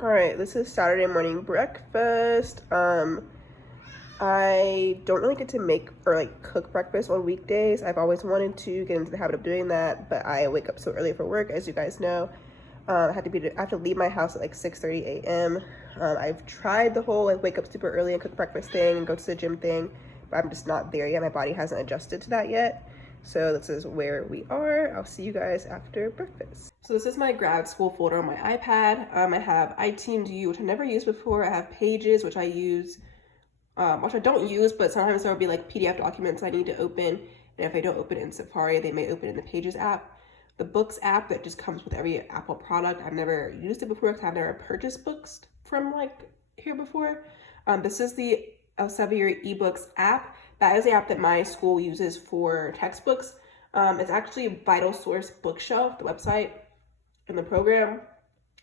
All right, this is Saturday morning breakfast. I don't really get to make or like cook breakfast on weekdays. I've always wanted to get into the habit of doing that, but I wake up so early for work, as you guys know. I have to leave my house at like 6:30 a.m. I've tried the whole like wake up super early and cook breakfast thing and go to the gym thing, but I'm just not there yet. My body hasn't adjusted to that yet. So this is where we are. I'll see you guys after breakfast. So this is my grad school folder on my iPad. I have iTeams U, which I never used before. I have Pages, which I use, which I don't use, but sometimes there will be like PDF documents I need to open. And if I don't open it in Safari, they may open in the Pages app. The Books app that just comes with every Apple product. I've never used it before because I've never purchased books from like here before. This is the Elsevier eBooks app. That is the app that my school uses for textbooks. It's actually a Vital Source Bookshelf, the website and the program.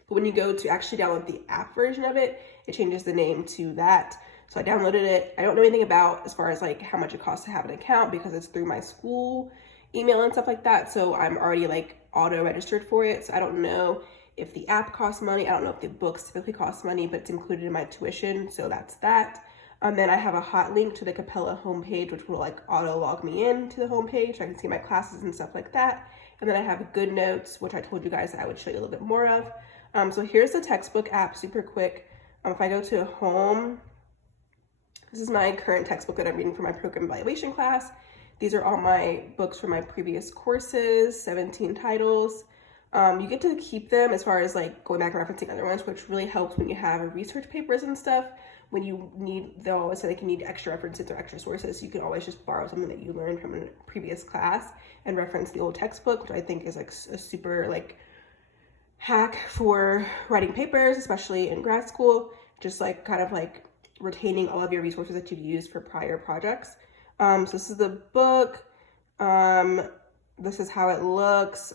But when you go to actually download the app version of it, it changes the name to that. So I downloaded it. I don't know anything about as far as like how much it costs to have an account because it's through my school email and stuff like that. So I'm already like auto registered for it. So I don't know if the app costs money. I don't know if the books typically cost money, but it's included in my tuition. So that's that. Then I have a hot link to the Capella homepage, which will like auto log me in to the homepage. So I can see my classes and stuff like that. And then I have GoodNotes, which I told you guys that I would show you a little bit more of. So here's the textbook app, super quick. If I go to home, this is my current textbook that I'm reading for my program evaluation class. These are all my books from my previous courses, 17 titles. You get to keep them as far as like going back and referencing other ones, which really helps when you have research papers and stuff. When you need, they'll always say like you need extra references or extra sources. You can always just borrow something that you learned from a previous class and reference the old textbook, which I think is like a super like hack for writing papers, especially in grad school. Just like kind of like retaining all of your resources that you've used for prior projects. So this is the book. This is how it looks.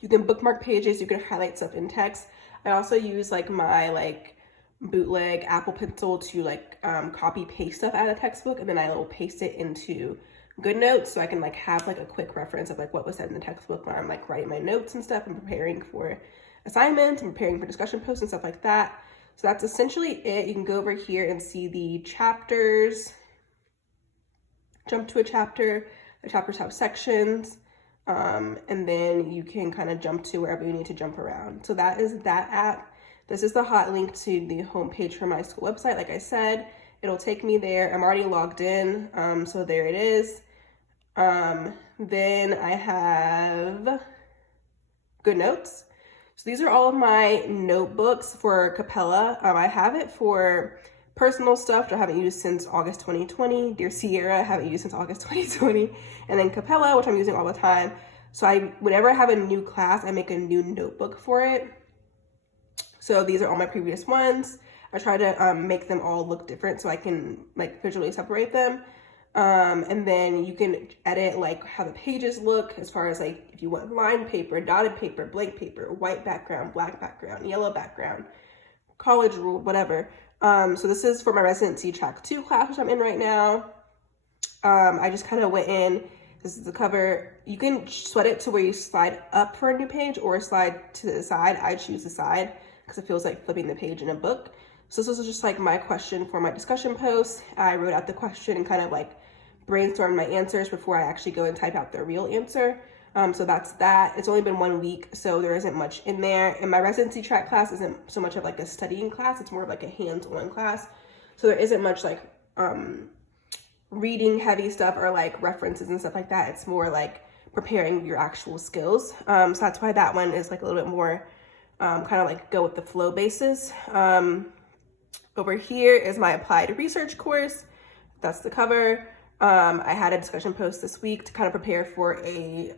You can bookmark pages. You can highlight stuff in text. I also use like my like bootleg Apple Pencil to like copy paste stuff out of the textbook, and then I will paste it into GoodNotes so I can like have like a quick reference of like what was said in the textbook when I'm like writing my notes and stuff and preparing for assignments and preparing for discussion posts and stuff like that. So that's essentially it. You can go over here and see the chapters, jump to a chapter. The chapters have sections, and then you can kind of jump to wherever you need to jump around. So that is that app. This is the hot link to the homepage for my school website. Like I said, it'll take me there. I'm already logged in, so there it is. Then I have GoodNotes. So these are all of my notebooks for Capella. I have it for personal stuff, which I haven't used since August 2020. Dear Sierra, I haven't used since August 2020. And then Capella, which I'm using all the time. So whenever I have a new class, I make a new notebook for it. So these are all my previous ones. I try to make them all look different so I can like visually separate them. And then you can edit like how the pages look as far as like if you want lined paper, dotted paper, blank paper, white background, black background, yellow background, college rule, whatever. So this is for my residency track 2 class, which I'm in right now. I just kind of went in. This is the cover. You can sweat it to where you slide up for a new page or slide to the side. I choose the side because it feels like flipping the page in a book. So this was just like my question for my discussion post. I wrote out the question and kind of like brainstormed my answers before I actually go and type out the real answer. So that's that. It's only been 1 week, so there isn't much in there. And my residency track class isn't so much of like a studying class. It's more of like a hands-on class. So there isn't much like reading heavy stuff or like references and stuff like that. It's more like preparing your actual skills. So that's why that one is like a little bit more kind of like go with the flow basis. Over here is my applied research course. That's the cover. I had a discussion post this week to kind of prepare for a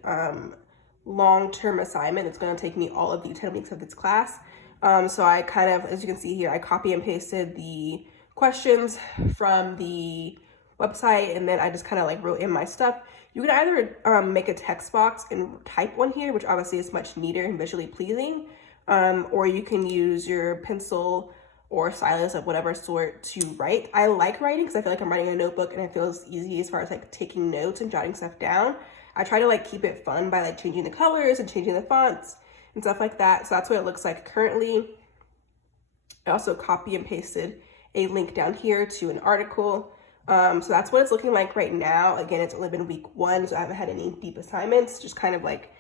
long-term assignment. It's going to take me all of the 10 weeks of this class. So I kind of, as you can see here, I copy and pasted the questions from the website, and then I just kind of like wrote in my stuff. You can either make a text box and type one here, which obviously is much neater and visually pleasing, or you can use your pencil or stylus of whatever sort to write. I like writing because I feel like I'm writing a notebook and it feels easy as far as like taking notes and jotting stuff down. I try to like keep it fun by like changing the colors and changing the fonts and stuff like that. So that's what it looks like currently. I also copy and pasted a link down here to an article. So that's what it's looking like right now. Again, it's only been week 1, so I haven't had any deep assignments, just kind of like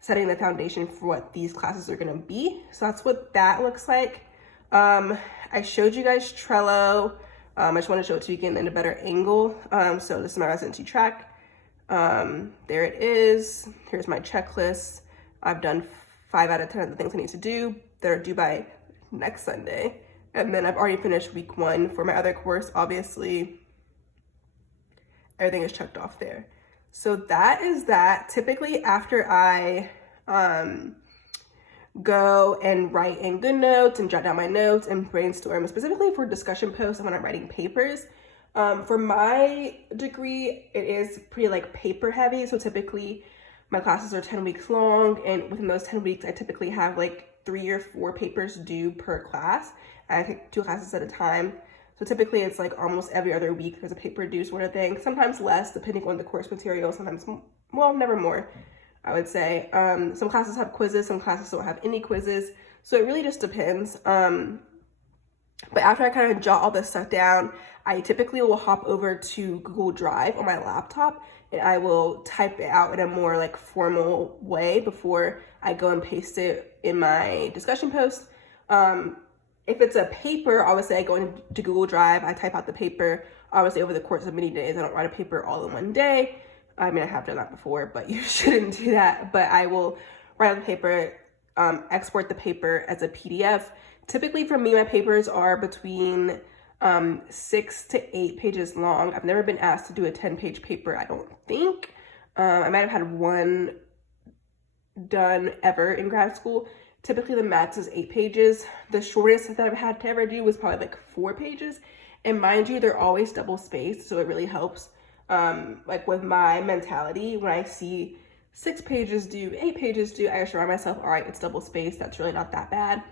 setting the foundation for what these classes are gonna be. So that's what that looks like. I showed you guys Trello. I just want to show it to you again in a better angle. So this is my residency track. There it is. Here's my checklist. I've done 5 out of 10 of the things I need to do that are due by next Sunday. And then I've already finished week 1 for my other course. Obviously, everything is checked off there. So that is that. Typically after I go and write in GoodNotes and jot down my notes and brainstorm, specifically for discussion posts and when I'm writing papers. For my degree, it is pretty like paper heavy. So typically my classes are 10 weeks long, and within those 10 weeks, I typically have like 3 or 4 papers due per class. I take 2 classes at a time. So typically it's like almost every other week there's a paper due sort of thing. Sometimes less depending on the course material, sometimes, well, never more, I would say. Some classes have quizzes, some classes don't have any quizzes. So it really just depends. But after I kind of jot all this stuff down, I typically will hop over to Google Drive on my laptop, and I will type it out in a more like formal way before I go and paste it in my discussion post. If it's a paper, obviously I go into Google Drive, I type out the paper. Obviously over the course of many days, I don't write a paper all in one day. I mean, I have done that before, but you shouldn't do that. But I will write out the paper, export the paper as a PDF. Typically for me, my papers are between 6 to 8 pages long. I've never been asked to do a 10-page paper, I don't think. I might have had one done ever in grad school. Typically the max is 8 pages. The shortest that I've had to ever do was probably like 4 pages. And mind you, they're always double spaced, so it really helps. Like with my mentality, when I see 6 pages due, 8 pages due, I just remind myself, all right, it's double spaced. That's really not that bad.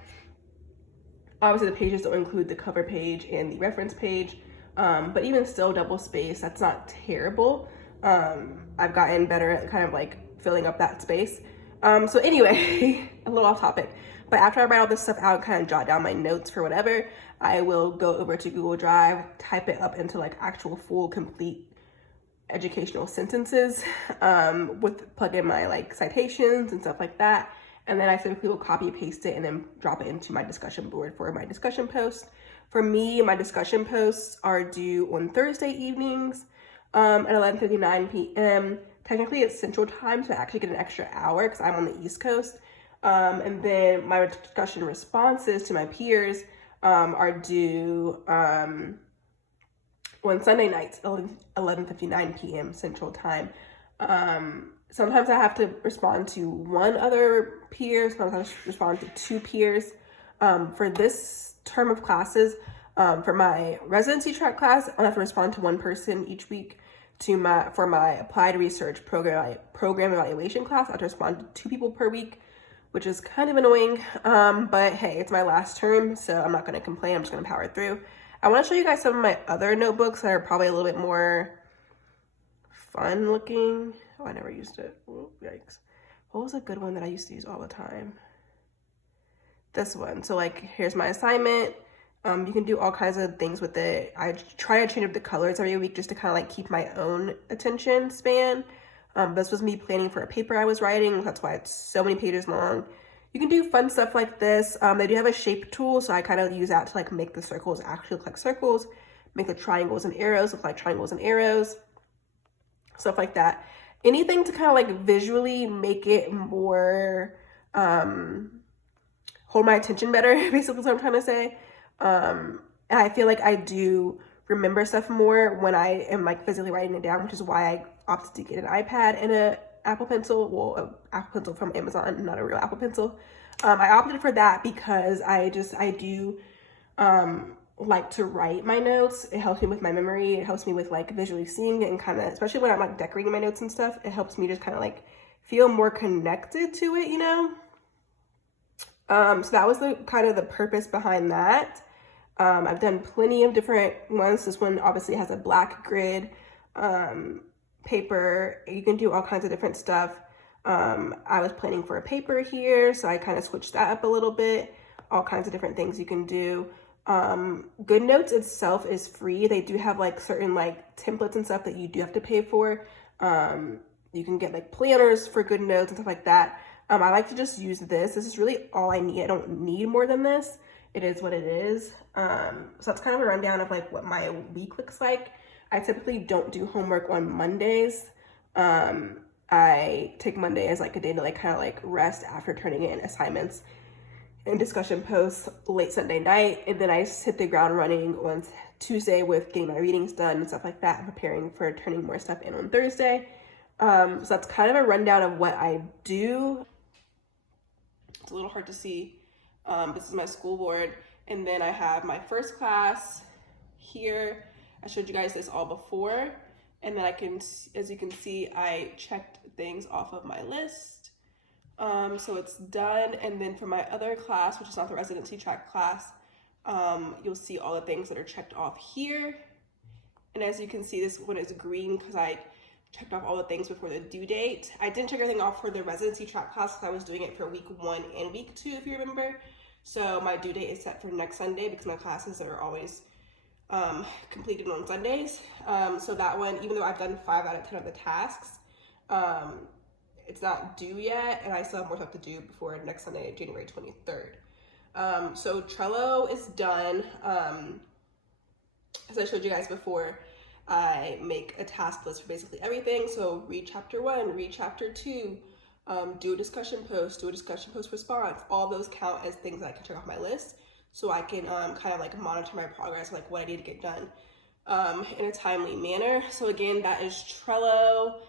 Obviously the pages don't include the cover page and the reference page. But even still double spaced, that's not terrible. I've gotten better at kind of like filling up that space. So anyway, a little off topic, but after I write all this stuff out and kind of jot down my notes for whatever, I will go over to Google Drive, type it up into like actual full complete educational sentences, plug in my like citations and stuff like that. And then I simply will copy paste it and then drop it into my discussion board for my discussion post. For me, my discussion posts are due on Thursday evenings at 11:59 p.m. Technically it's Central Time, so I actually get an extra hour because I'm on the East Coast. And then my discussion responses to my peers are due on Sunday nights, 11:59 p.m. Central Time. Sometimes I have to respond to one other peer, sometimes I respond to 2 peers. For this term of classes, for my residency track class, I'll have to respond to 1 person each week. For my applied research program evaluation class, I have to respond to 2 people per week, which is kind of annoying. But hey, it's my last term, so I'm not going to complain. I'm just going to power through. I want to show you guys some of my other notebooks that are probably a little bit more fun looking. Oh, I never used it. Ooh, yikes. What was a good one that I used to use all the time? This one. So like, here's my assignment. You can do all kinds of things with it. I try to change up the colors every week just to kind of like keep my own attention span. This was me planning for a paper I was writing. That's why it's so many pages long. You can do fun stuff like this. They do have a shape tool, so I kind of use that to like make the circles actually look like circles, make the triangles and arrows look like triangles and arrows, stuff like that. Anything to kind of like visually make it more, hold my attention better, basically is what I'm trying to say. And I feel like I do remember stuff more when I am like physically writing it down, which is why I opted to get an iPad and a Apple Pencil. Well, an Apple Pencil from Amazon, not a real Apple Pencil. I opted for that because I do like to write my notes. It helps me with my memory. It helps me with like visually seeing it, and kind of, especially when I'm like decorating my notes and stuff, it helps me just kind of like feel more connected to it, you know? So that was the kind of the purpose behind that. I've done plenty of different ones. This one obviously has a black grid paper. You can do all kinds of different stuff. I was planning for a paper here, so I kind of switched that up a little bit. All kinds of different things you can do. GoodNotes itself is free. They do have like certain like templates and stuff that you do have to pay for. You can get like planners for GoodNotes and stuff like that. I like to just use this. This is really all I need. I don't need more than this. It is what it is. So that's kind of a rundown of like what my week looks like. I typically don't do homework on Mondays. I take Monday as like a day to like kind of like rest after turning in assignments and discussion posts late Sunday night. And then I hit the ground running on Tuesday with getting my readings done and stuff like that, and preparing for turning more stuff in on Thursday. So that's kind of a rundown of what I do. It's a little hard to see. This is my school board. And then I have my first class here. I showed you guys this all before. And then I can, as you can see, I checked things off of my list. So it's done. And then for my other class, which is not the residency track class, you'll see all the things that are checked off here. And as you can see, this one is green because I checked off all the things before the due date. I didn't check everything off for the residency track class because I was doing it for week 1 and week 2, if you remember. So my due date is set for next Sunday because my classes are always completed on Sundays. So that one, even though I've done 5 out of 10 of the tasks, it's not due yet, and I still have more stuff to do before next Sunday, January 23rd. So Trello is done. As I showed you guys before, I make a task list for basically everything. So read chapter 1, read chapter 2, do a discussion post response. All those count as things that I can check off my list, so I can kind of like monitor my progress, like what I need to get done in a timely manner. So again, that is Trello.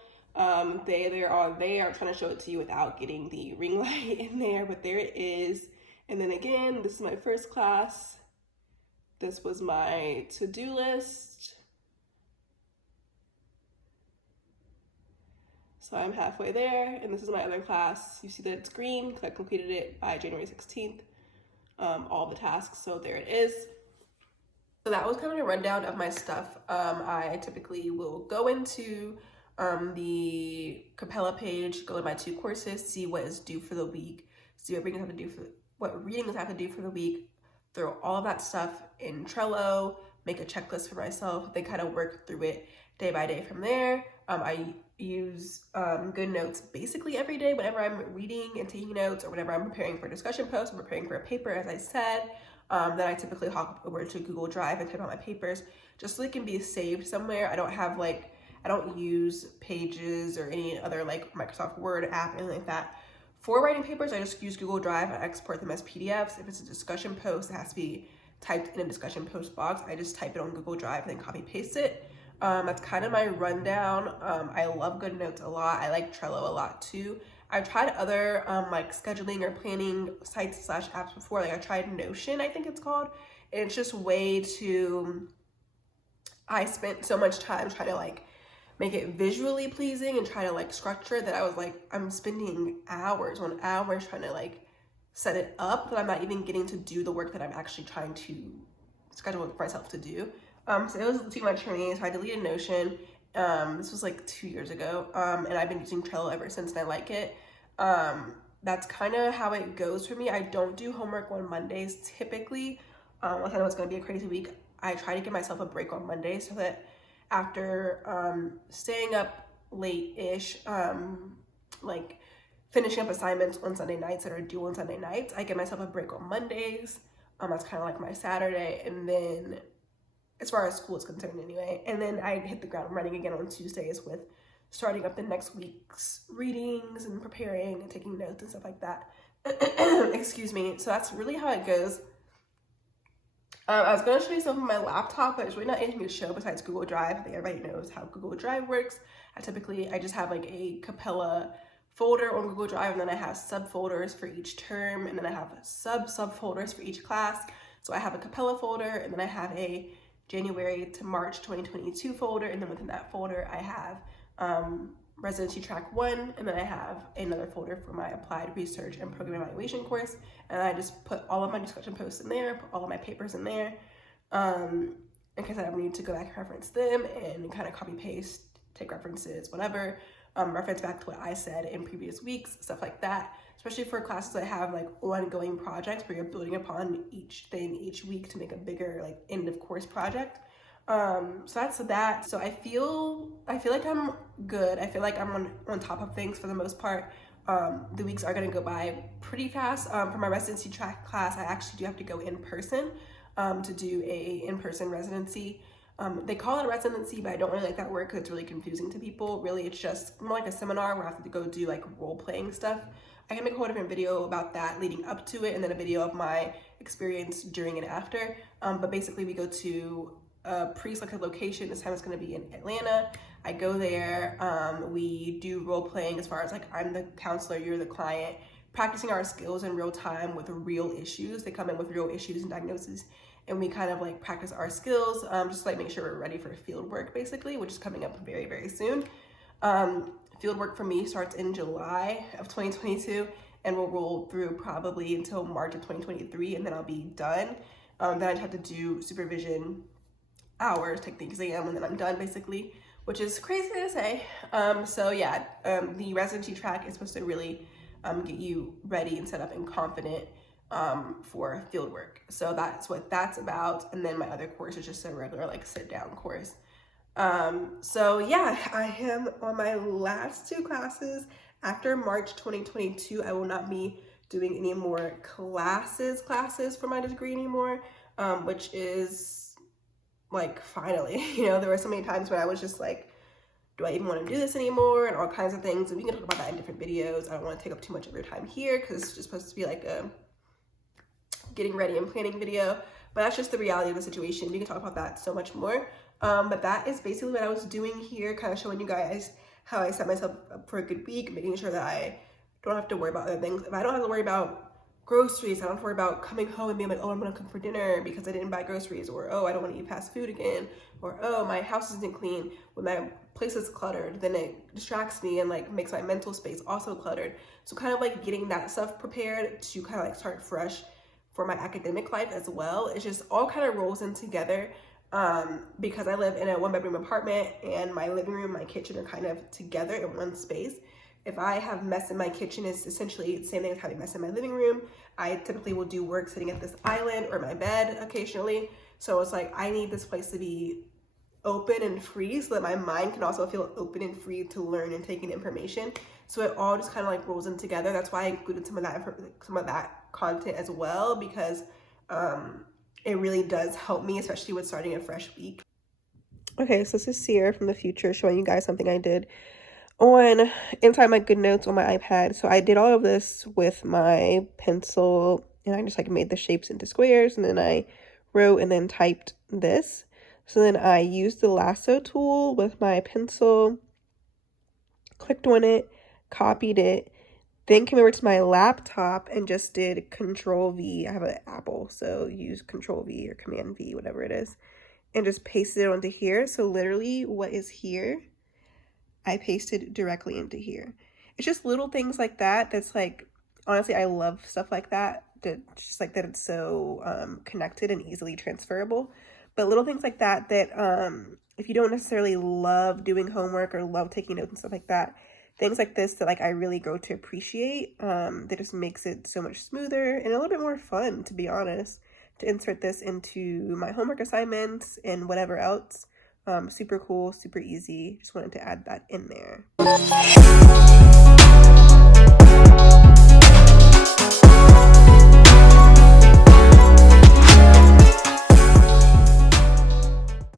They are there. I'm trying to show it to you without getting the ring light in there, but there it is. And then again, this is my first class. This was my to-do list. So I'm halfway there, and this is my other class. You see that it's green because I completed it by January 16th, all the tasks, so there it is. So that was kind of a rundown of my stuff. I typically will go into the Capella page, go to my 2 courses, see what is due for the week, see what readings I have to do for the week, throw all of that stuff in Trello, make a checklist for myself, then kind of work through it day by day from there. I use GoodNotes basically every day whenever I'm reading and taking notes, or whenever I'm preparing for a discussion post or preparing for a paper, as I said. Then I typically hop over to Google Drive and type out my papers just so they can be saved somewhere. I don't use Pages or any other like Microsoft Word app, anything like that. For writing papers, I just use Google Drive and export them as PDFs. If it's a discussion post, it has to be typed in a discussion post box. I just type it on Google Drive and then copy paste it. That's kind of my rundown. I love GoodNotes a lot. I like Trello a lot too. I've tried other like scheduling or planning sites / apps before. Like I tried Notion, I think it's called. And it's just way too, I spent so much time trying to like make it visually pleasing and try to like structure that I was like, I'm spending hours on hours trying to like set it up, but I'm not even getting to do the work that I'm actually trying to schedule for myself to do. So it was too much for me, so I deleted Notion. This was like 2 years ago, and I've been using Trello ever since, and I like it. That's kind of how it goes for me. I don't do homework on Mondays typically. Unless I know it's going to be a crazy week. I try to give myself a break on Mondays so that after staying up late-ish, like finishing up assignments on Sunday nights that are due on Sunday nights, I give myself a break on Mondays. That's kind of like my Saturday, and then as far as school is concerned anyway, and then I hit the ground running again on Tuesdays with starting up the next week's readings and preparing and taking notes and stuff like that. Excuse me. So that's really how it goes. I was going to show you something on my laptop, but it's really not anything to show besides Google Drive. I think everybody knows how Google Drive works. I just have like a Capella folder on Google Drive, and then I have subfolders for each term, and then I have subfolders for each class. So I have a Capella folder, and then I have a January to March 2022 folder, and then within that folder I have Residency Track 1, and then I have another folder for my Applied Research and Program Evaluation course, and I just put all of my discussion posts in there, put all of my papers in there, in case I ever need to go back and reference them and kind of copy paste, take references, whatever. reference back to what I said in previous weeks, stuff like that, especially for classes that have like ongoing projects where you're building upon each thing each week to make a bigger like end of course project. So that's that. So I feel like I'm good. I feel like I'm on top of things for the most part. The weeks are gonna go by pretty fast. For my residency track class, I actually do have to go in person to do a in-person residency. They call it a residency, but I don't really like that word because it's really confusing to people. Really, it's just more like a seminar where I have to go do like role-playing stuff. I can make a whole different video about that leading up to it, and then a video of my experience during and after. But basically we go to a pre-selected location. This time it's going to be in Atlanta. I go there, we do role playing as far as like I'm the counselor, you're the client, practicing our skills in real time with real issues. They come in with real issues and diagnoses, and we kind of like practice our skills, just like make sure we're ready for field work basically, which is coming up very, very soon. Field work for me starts in July of 2022 and will roll through probably until March of 2023, and then I'll be done. Then I just have to do supervision hours, take the exam, and then I'm done basically, which is crazy to say. So yeah, the residency track is supposed to really get you ready and set up and confident for field work. So that's what that's about. And then my other course is just a regular like sit down course. So yeah, I am on my last two classes. After March 2022, I will not be doing any more classes for my degree anymore, which is like finally, you know, there were so many times when I was just like, do I even want to do this anymore, and all kinds of things. And we can talk about that in different videos. I don't want to take up too much of your time here because it's just supposed to be like a getting ready and planning video, but that's just the reality of the situation. We can talk about that so much more. But that is basically what I was doing here, kind of showing you guys how I set myself up for a good week, making sure that I don't have to worry about other things. If I don't have to worry about groceries, I don't have to worry about coming home and being like, oh, I'm gonna cook for dinner because I didn't buy groceries, or oh, I don't want to eat fast food again, or oh, my house isn't clean, when my place is cluttered, then it distracts me and like makes my mental space also cluttered. So kind of like getting that stuff prepared to kind of like start fresh for my academic life as well. It just all kind of rolls in together. Because I live in a 1-bedroom apartment and my living room, my kitchen are kind of together in one space. If I have mess in my kitchen, it's essentially the same thing as having mess in my living room. I typically will do work sitting at this island or my bed occasionally. So it's like, I need this place to be open and free so that my mind can also feel open and free to learn and take in information. So it all just kind of like rolls in together. That's why I included some of that content as well, because it really does help me, especially with starting a fresh week. Okay, so this is Sierra from the future showing you guys something I did on inside my GoodNotes on my iPad. So I did all of this with my pencil, and I just like made the shapes into squares, and then I wrote and then typed this. So then I used the lasso tool with my pencil, clicked on it, copied it, then came over to my laptop and just did Control V. I have an Apple, so use Control V or Command V, whatever it is, and just pasted it onto here. So literally what is here, I pasted directly into here. It's just little things like that. That's like, honestly, I love stuff like that. Just like that it's so connected and easily transferable. But little things like that, if you don't necessarily love doing homework or love taking notes and stuff like that, things like this that like I really grow to appreciate, that just makes it so much smoother and a little bit more fun, to be honest, to insert this into my homework assignments and whatever else. Super cool, super easy. Just wanted to add that in there.